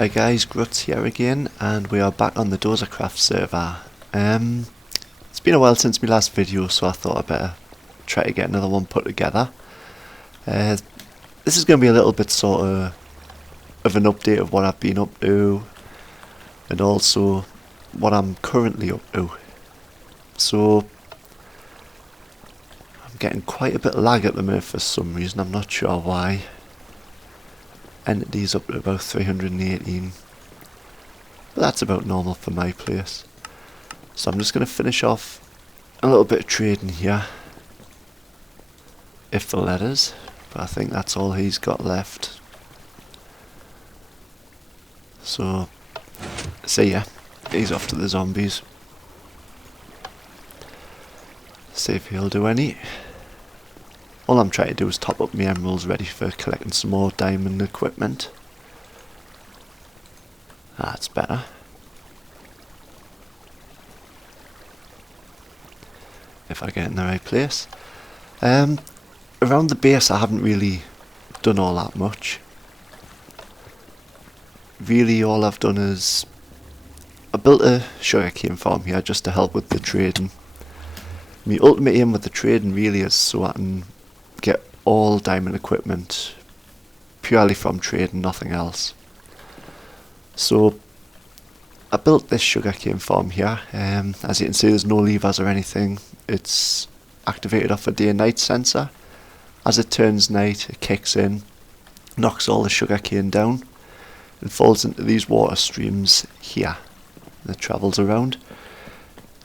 Hi guys, Gruts here again, and we are back on the Dozacraft server. It's been a while since my last video, so I thought I'd better try to get another one put together. This is going to be a little bit sort of an update of what I've been up to, and also what I'm currently up to. So, I'm getting quite a bit of lag at the minute for some reason, I'm not sure why. Entities up to about 318, but that's about normal for my place. So I'm just going to finish off a little bit of trading here, if the letters, but I think that's all he's got left. So, see ya, he's off to the zombies. See if he'll do any. All I'm trying to do is top up my emeralds ready for collecting some more diamond equipment. That's better. If I get in the right place. Around the base I haven't really done all that much. Really all I've done is I built a sugarcane farm here just to help with the trading. My ultimate aim with the trading really is so I can get all diamond equipment purely from trading, nothing else. So I built this sugarcane farm here. As you can see, there's no levers or anything. It's activated off a day and night sensor. As it turns night, it kicks in, knocks all the sugarcane down, and falls into these water streams here. And it travels around.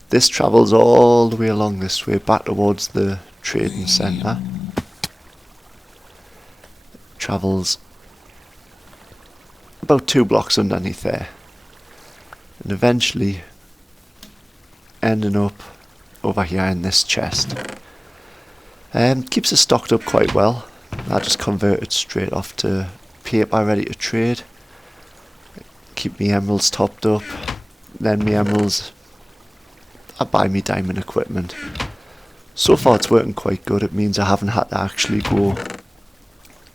This travels all the way along this way back towards the trading centre. Travels about 2 blocks underneath there, and eventually ending up over here in this chest. Keeps it stocked up quite well. I just convert it straight off to paper ready to trade. Keep me emeralds topped up, then me emeralds I buy me diamond equipment. So far it's working quite good. It means I haven't had to actually go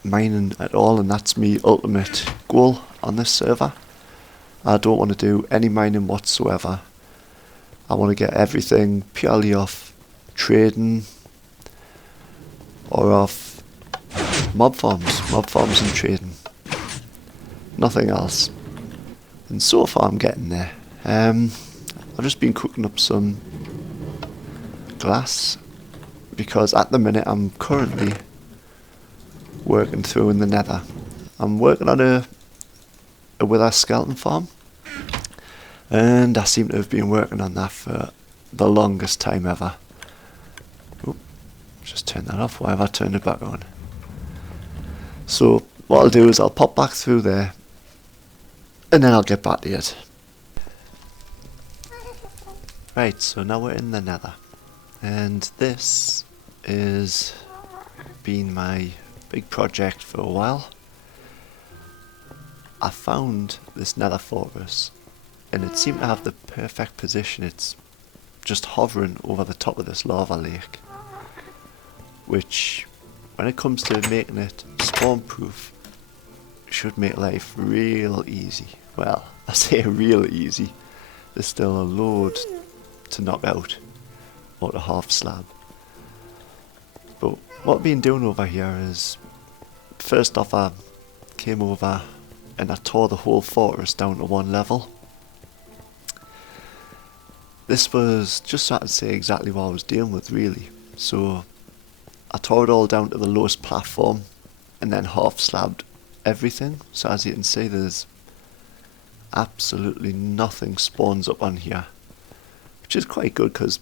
mining at all, and that's my ultimate goal on this server. I don't want to do any mining whatsoever. I want to get everything purely off trading or off mob farms and trading. Nothing else. And so far I'm getting there. I've just been cooking up some glass because at the minute I'm currently working through in the nether. I'm working on a wither skeleton farm, and I seem to have been working on that for the longest time ever. Oop, just turn that off. Why have I turned it back on? So what I'll do is I'll pop back through there and then I'll get back to it. Right, so now we're in the nether, and this is been my big project for a while. I found this nether fortress and it seemed to have the perfect position. It's just hovering over the top of this lava lake, which when it comes to making it spawn proof should make life real easy. Well, I say real easy, there's still a load to knock out or a half slab. But what I've been doing over here is, first off I came over and I tore the whole fortress down to 1 level. This was just so I could say exactly what I was dealing with really. So I tore it all down to the lowest platform and then half slabbed everything. So as you can see, there's absolutely nothing spawns up on here, which is quite good because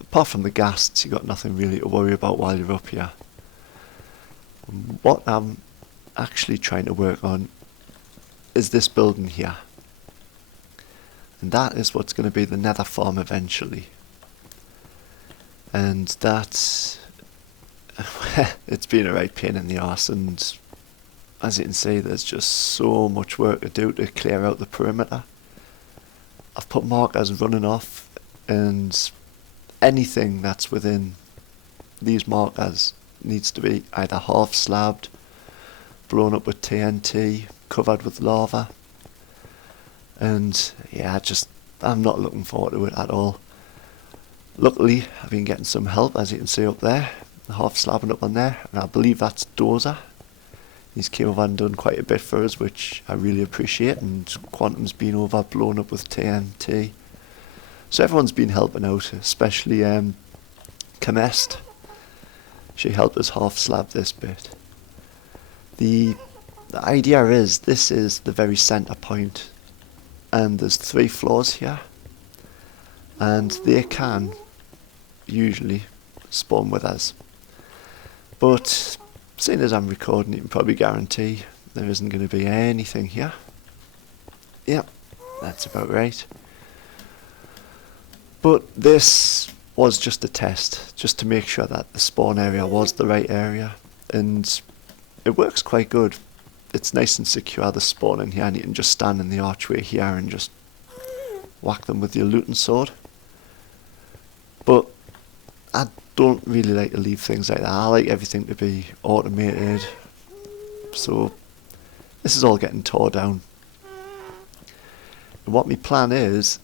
apart from the ghasts, you got nothing really to worry about while you're up here. What I'm actually trying to work on is this building here, and that is what's going to be the nether farm eventually. And that's it's been a right pain in the arse, and as you can see there's just so much work to do to clear out the perimeter. I've put markers running off, and anything that's within these markers needs to be either half slabbed, blown up with TNT, covered with lava. And yeah, I'm not looking forward to it at all. Luckily, I've been getting some help, as you can see up there, half slabbing up on there, and I believe that's Doza. He's came over and done quite a bit for us, which I really appreciate, and Quantum's been over blown up with TNT. So everyone's been helping out, especially Kamest. She helped us half slab this bit. The idea is, this is the very centre point, and there's 3 floors here, and they can usually spawn with us. But seeing as I'm recording, you can probably guarantee there isn't going to be anything here. Yep, that's about right. But this was just a test, just to make sure that the spawn area was the right area, and it works quite good. It's nice and secure, the spawn in here, and you can just stand in the archway here and just whack them with your looting sword. But I don't really like to leave things like that. I like everything to be automated. So this is all getting tore down. And what my plan is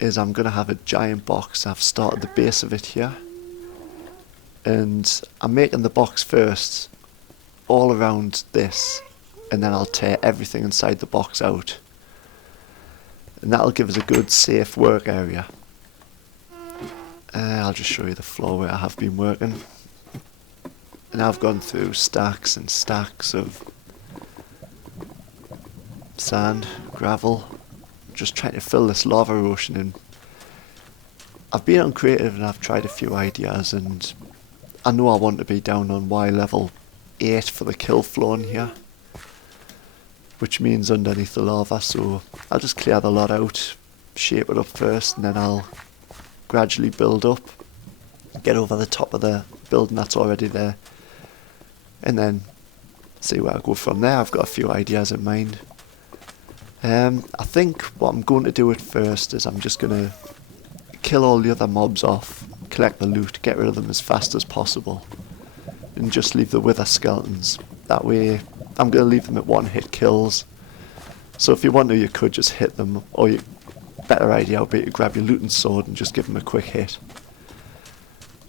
I'm going to have a giant box. I've started the base of it here. And I'm making the box first all around this. And then I'll tear everything inside the box out. And that'll give us a good safe work area. I'll just show you the floor where I have been working. And I've gone through stacks and stacks of sand, gravel, just trying to fill this lava ocean in. I've been on creative and I've tried a few ideas, and I know I want to be down on Y level 8 for the kill floor in here, which means underneath the lava, so I'll just clear the lot out, shape it up first, and then I'll gradually build up, get over the top of the building that's already there, and then see where I go from there. I've got a few ideas in mind. I think what I'm going to do at first is I'm just going to kill all the other mobs off, collect the loot, get rid of them as fast as possible, and just leave the wither skeletons. That way I'm going to leave them at 1-hit kills, so if you want to, you could just hit them, or better idea would be to grab your looting sword and just give them a quick hit.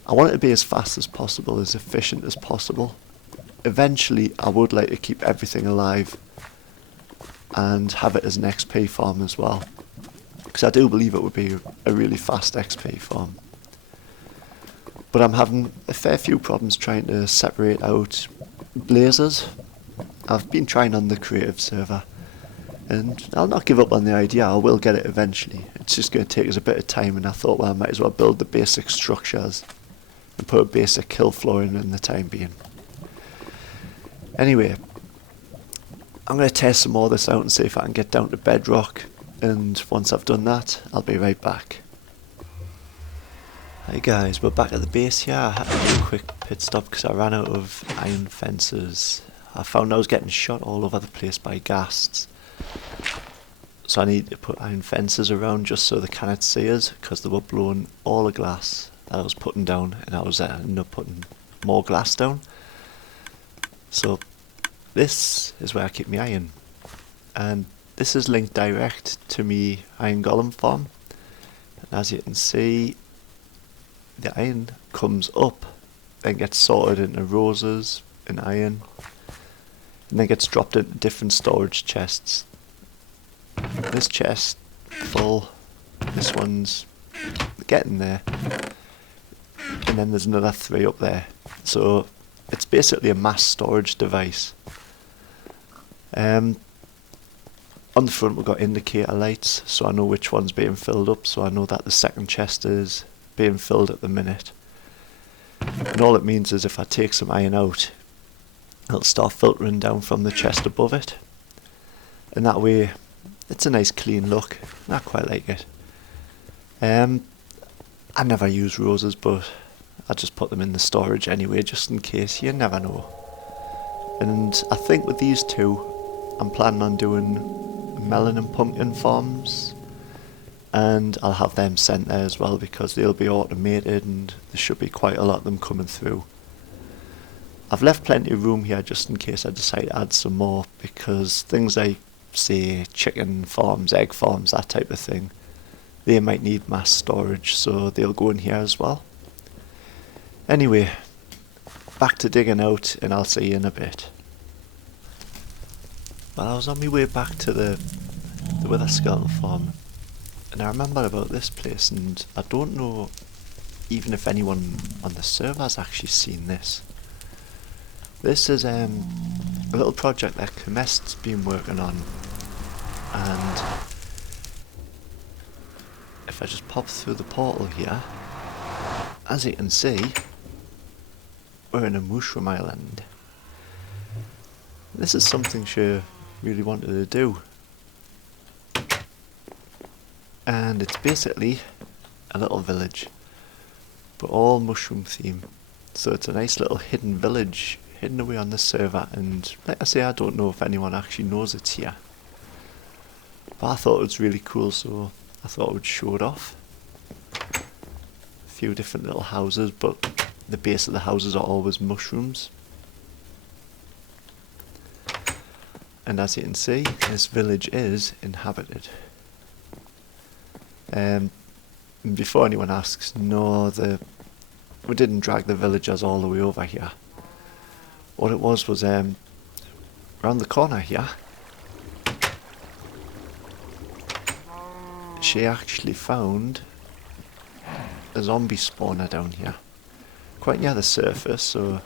I want it to be as fast as possible, as efficient as possible. Eventually I would like to keep everything alive and have it as an XP farm as well, because I do believe it would be a really fast XP farm. But I'm having a fair few problems trying to separate out blazers. I've been trying on the creative server, and I'll not give up on the idea. I will get it eventually. It's just going to take us a bit of time, and I thought, well, I might as well build the basic structures and put a basic kill floor in the time being. Anyway, I'm going to test some more of this out and see if I can get down to bedrock, and once I've done that, I'll be right back. Hi guys, we're back at the base here. I had to do a quick pit stop because I ran out of iron fences. I found I was getting shot all over the place by ghasts. So I need to put iron fences around just so they cannot see us, because they were blowing all the glass that I was putting down, and I was ending up putting more glass down. So this is where I keep my iron, and this is linked direct to me iron golem farm. And as you can see, the iron comes up, then gets sorted into roses and iron, and then gets dropped into different storage chests. This chest full, this one's getting there, and then there's another 3 up there. So it's basically a mass storage device. On the front we've got indicator lights, so I know which one's being filled up, so I know that the second chest is being filled at the minute. And all it means is if I take some iron out, it'll start filtering down from the chest above it, and that way it's a nice clean look. I quite like it. I never use roses, but I just put them in the storage anyway, just in case. You never know. And I think with these two, I'm planning on doing melon and pumpkin farms, and I'll have them sent there as well, because they'll be automated and there should be quite a lot of them coming through. I've left plenty of room here just in case I decide to add some more, because things like say chicken farms, egg farms, that type of thing, they might need mass storage, so they'll go in here as well. Anyway, back to digging out, and I'll see you in a bit. Well, I was on my way back to the Wither Skeleton farm, and I remember about this place, and I don't know even if anyone on the server has actually seen this. This is a little project that Comest's been working on, and if I just pop through the portal here, as you can see, we're in a mushroom island. This is something she really wanted to do, and it's basically a little village, but all mushroom theme. So it's a nice little hidden village hidden away on the server, and like I say, I don't know if anyone actually knows it's here, but I thought it was really cool, so I thought I would show it off. A few different little houses, but the base of the houses are always mushrooms. And as you can see, this village is inhabited. Before anyone asks, no, we didn't drag the villagers all the way over here. What it was around the corner here, she actually found a zombie spawner down here, quite near the surface, so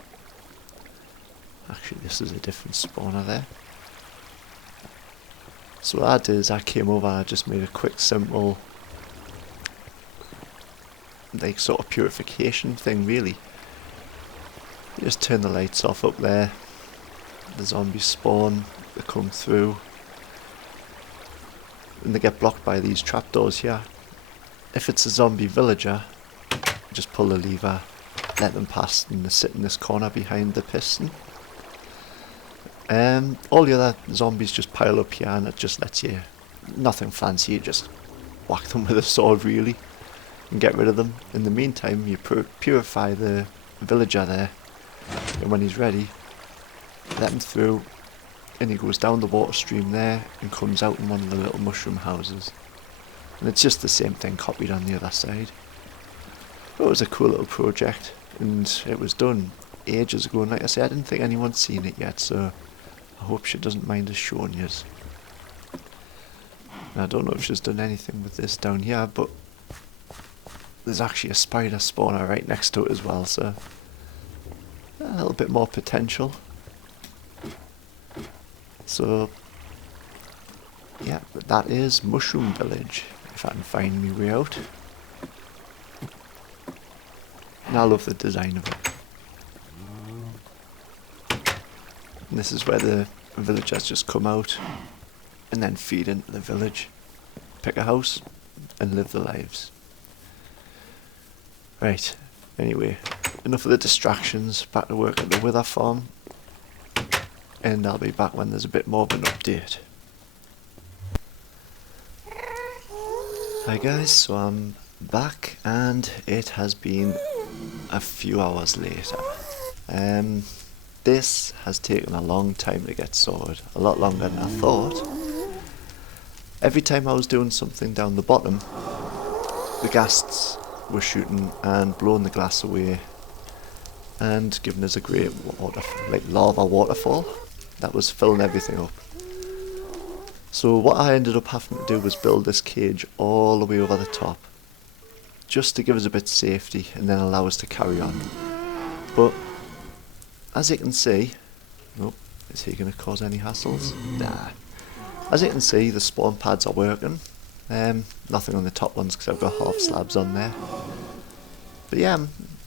actually this is a different spawner there. So what I did is I came over and I just made a quick simple like sort of purification thing really. You just turn the lights off up there, the zombies spawn, they come through, and they get blocked by these trapdoors here. If it's a zombie villager, just pull the lever, let them pass, and they sit in this corner behind the piston. All the other zombies just pile up here, and it just lets you, nothing fancy, you just whack them with a sword really, and get rid of them. In the meantime, you purify the villager there, and when he's ready, let him through, and he goes down the water stream there, and comes out in one of the little mushroom houses. And it's just the same thing copied on the other side. But it was a cool little project, and it was done ages ago, and like I said, I didn't think anyone's seen it yet, so I hope she doesn't mind us showing yous. I don't know if she's done anything with this down here, but there's actually a spider spawner right next to it as well, so a little bit more potential. So yeah, but that is Mushroom Village, if I can find my way out. And I love the design of it. And this is where the villagers just come out and then feed into the village, pick a house and live their lives. Right, anyway, enough of the distractions, back to work at the Wither farm, and I'll be back when there's a bit more of an update. Hi guys, so I'm back and it has been a few hours later. This has taken a long time to get sorted, a lot longer than I thought. Every time I was doing something down the bottom, the ghasts were shooting and blowing the glass away and giving us a great lava waterfall that was filling everything up. So what I ended up having to do was build this cage all the way over the top, just to give us a bit of safety and then allow us to carry on. But as you can see, oh, is he going to cause any hassles? Nah. As you can see, the spawn pads are working. Nothing on the top ones because I've got half slabs on there. But yeah,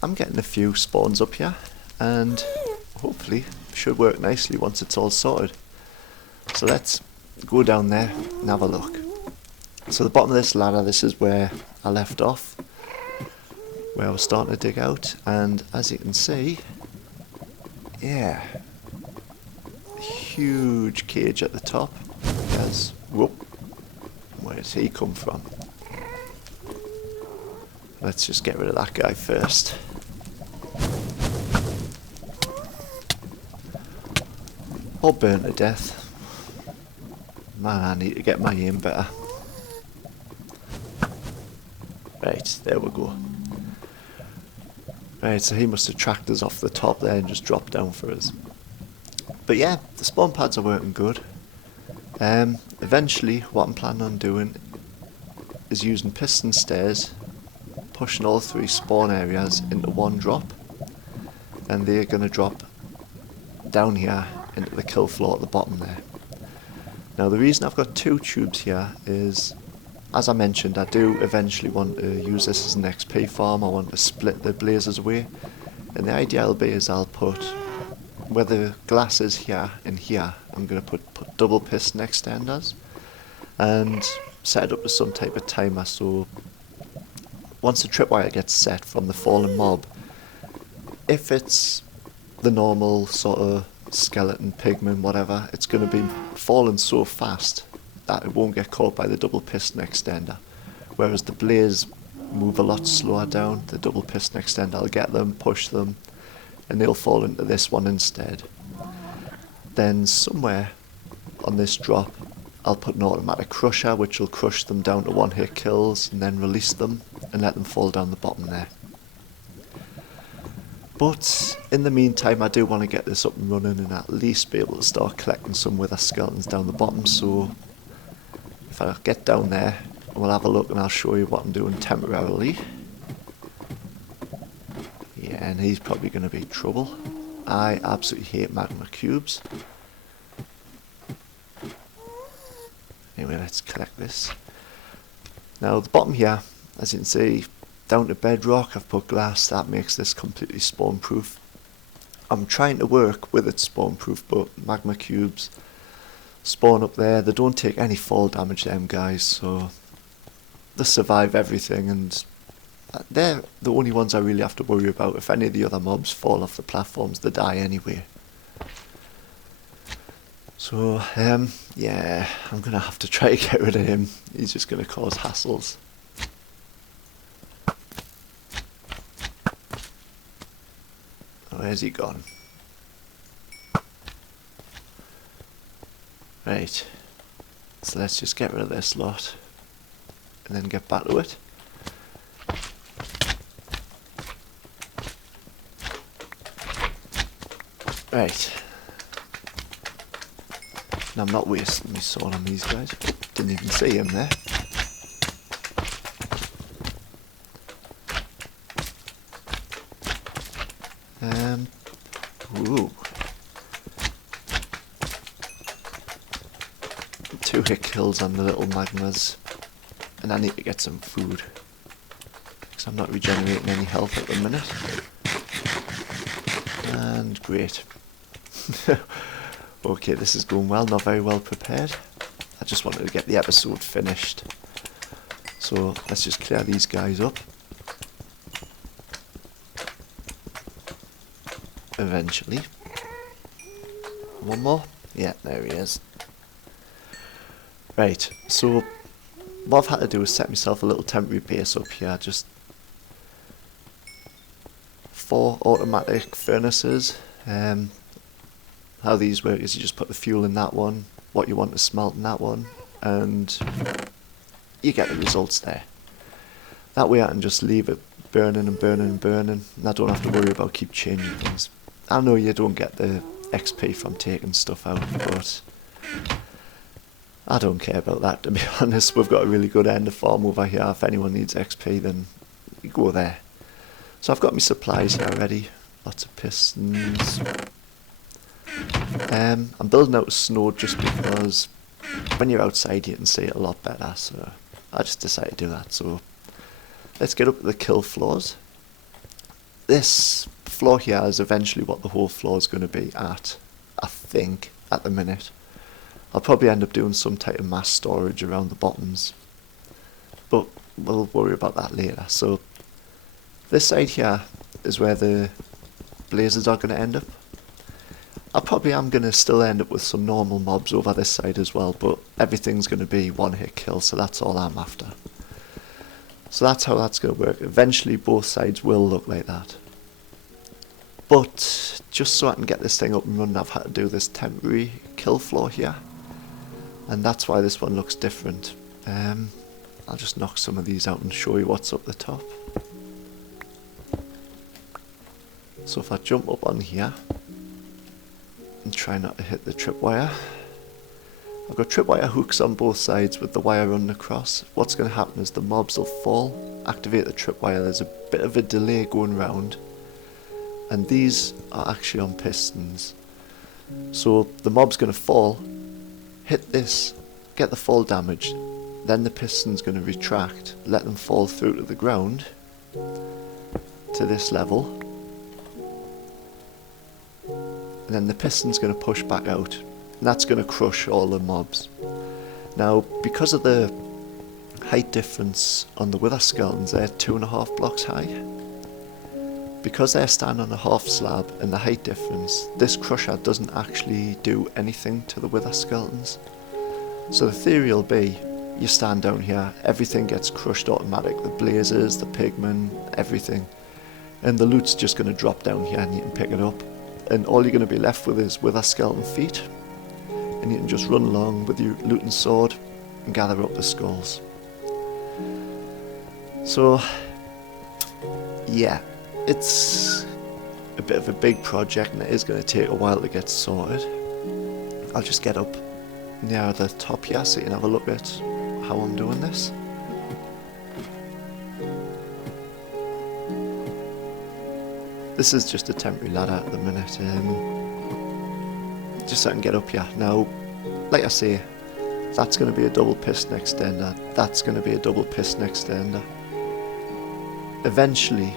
I'm getting a few spawns up here, and hopefully should work nicely once it's all sorted. So let's go down there and have a look. So the bottom of this ladder, this is where I left off, where I was starting to dig out, and as you can see, yeah, huge cage at the top. There's, whoop, where's he come from? Let's just get rid of that guy first. Or burn to death. Man, I need to get my aim better. Right, there we go. Right, so he must have tracked us off the top there and just dropped down for us. But yeah, the spawn pads are working good. Eventually, what I'm planning on doing is using piston stairs, pushing all 3 spawn areas into one drop, and they're going to drop down here into the kill floor at the bottom there. Now the reason I've got 2 tubes here is, as I mentioned, I do eventually want to use this as an XP farm. I want to split the blazes away, and the idea will be is I'll put, where the glass is here and here, I'm going to put double piston extenders and set it up as some type of timer, so once the tripwire gets set from the fallen mob, if it's the normal sort of skeleton, pigman, whatever, it's going to be falling so fast that it won't get caught by the double piston extender, whereas the blaze move a lot slower down. The double piston extender will get them, push them, and they'll fall into this one instead. Then somewhere on this drop I'll put an automatic crusher which will crush them down to 1-hit kills and then release them and let them fall down the bottom there. But in the meantime I do want to get this up and running and at least be able to start collecting some wither skeletons down the bottom, so if I get down there we'll have a look and I'll show you what I'm doing temporarily. Yeah, and he's probably going to be trouble. I absolutely hate magma cubes. Anyway, let's collect this. Now the bottom here, as you can see, down to bedrock I've put glass. That makes this completely spawn proof. I'm trying to work with it spawn proof, but magma cubes spawn up there. They don't take any fall damage, them guys, so they survive everything, and they're the only ones I really have to worry about. If any of the other mobs fall off the platforms, they die anyway. So, yeah, I'm going to have to try to get rid of him. He's just going to cause hassles. Where's he gone? Right, so let's just get rid of this lot and then get back to it. Right. Now I'm not wasting my sword on these guys. Didn't even see him there. Ooh. 2-hit kills on the little magmas. And I need to get some food, because I'm not regenerating any health at the minute. And great. Okay, this is going well, not very well prepared. I just wanted to get the episode finished. So let's just clear these guys up. Eventually. One more? Yeah, there he is. Right, so what I've had to do is set myself a little temporary base up here. Just 4 automatic furnaces. How these work is you just put the fuel in that one, what you want to smelt in that one, and you get the results there. That way I can just leave it burning and burning and burning, and I don't have to worry about keep changing things. I know you don't get the XP from taking stuff out, but I don't care about that, to be honest. We've got a really good ender farm over here. If anyone needs XP, then you go there. So I've got my supplies here ready. Lots of pistons. I'm building out a snow just because when you're outside you can see it a lot better, so I just decided to do that. So let's get up to the kill floors. This floor here is eventually what the whole floor is going to be at, I think, at the minute. I'll probably end up doing some type of mass storage around the bottoms, but we'll worry about that later. So this side here is where the blazes are going to end up. I probably am going to still end up with some normal mobs over this side as well, but everything's going to be 1-hit kill, so that's all I'm after. So that's how that's going to work. Eventually both sides will look like that. But just so I can get this thing up and running, I've had to do this temporary kill floor here. and that's why this one looks different. I'll just knock some of these out and show you what's up the top. So if I jump up on here and try not to hit the tripwire, I've got tripwire hooks on both sides with the wire running across. What's going to happen is the mobs will fall, activate the tripwire, there's a bit of a delay going round, and these are actually on pistons. So the mob's going to fall, hit this, get the fall damage, then the piston's going to retract, let them fall through to the ground, to this level, and then the piston's going to push back out, and that's going to crush all the mobs. Now, because of the height difference on the wither skeletons, they're 2.5 blocks high. Because they're standing on a half slab and the height difference, this crusher doesn't actually do anything to the wither skeletons. So the theory will be, you stand down here, everything gets crushed automatic, the blazes, the pigmen, everything. And the loot's just going to drop down here and you can pick it up. And all you're going to be left with is wither skeleton feet. And you can just run along with your looting sword and gather up the skulls. So, yeah, it's a bit of a big project and it is going to take a while to get sorted. I'll just get up near the top here so you can have a look at how I'm doing this. This is just a temporary ladder at the minute, just so I can get up here. Now, like I say, that's going to be a double piston extender, that's going to be a double piston extender. Eventually,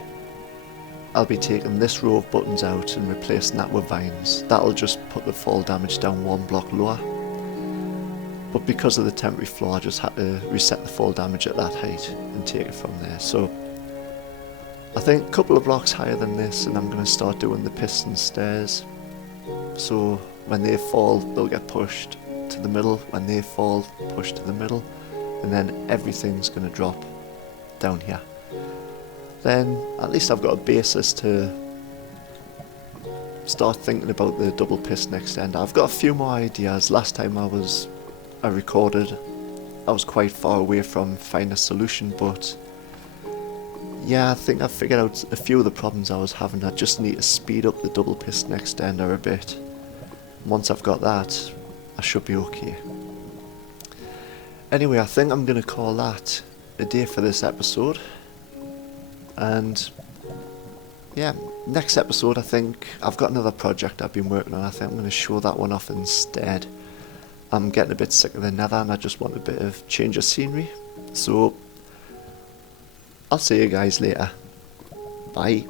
I'll be taking this row of buttons out and replacing that with vines. That'll just put the fall damage down 1 block lower. But because of the temporary floor, I just had to reset the fall damage at that height and take it from there. So I think a couple of blocks higher than this and I'm going to start doing the piston stairs. So when they fall, they'll get pushed to the middle. When they fall, pushed to the middle. And then everything's going to drop down here. Then at least I've got a basis to start thinking about the double piston extender. I've got a few more ideas. Last time I recorded, I was quite far away from finding a solution, but yeah, I think I've figured out a few of the problems I was having. I just need to speed up the double piston extender a bit. Once I've got that, I should be okay. Anyway, I think I'm going to call that a day for this episode. And yeah, next episode I think I've got another project I've been working on. I think I'm going to show that one off instead. I'm getting a bit sick of the nether and I just want a bit of change of scenery. So I'll see you guys later. Bye.